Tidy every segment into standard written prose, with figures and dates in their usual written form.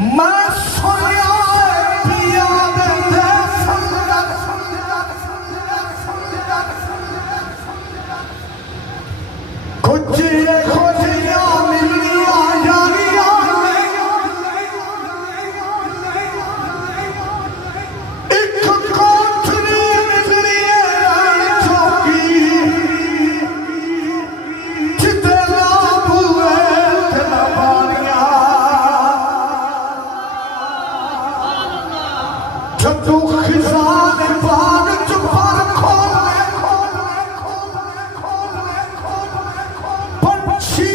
मैं सुनिया पिया दे संगत खुजिए खुजिया मिलिया यारिया एक कोठरी निकली चौकी कितना बुए कितना बारिया जब तू खिजान बाग चुपार खोले पंछी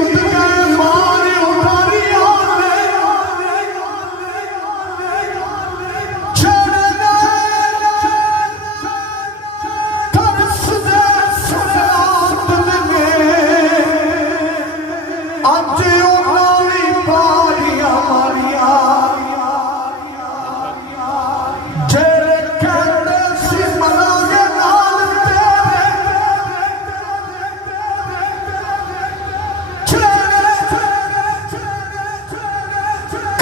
उड़ गए मारे उड़ारिया चढ़ने तरस दे सरात लगे आज उन्होंने बारिया मारिया जेरे कहते सी मनागे नाल तेरे जेरे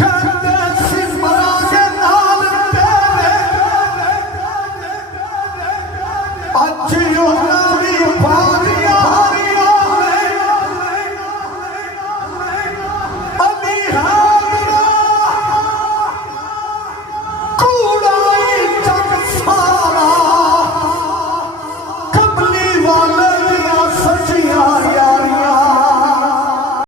कहते सी मनागे नाल तेरे आज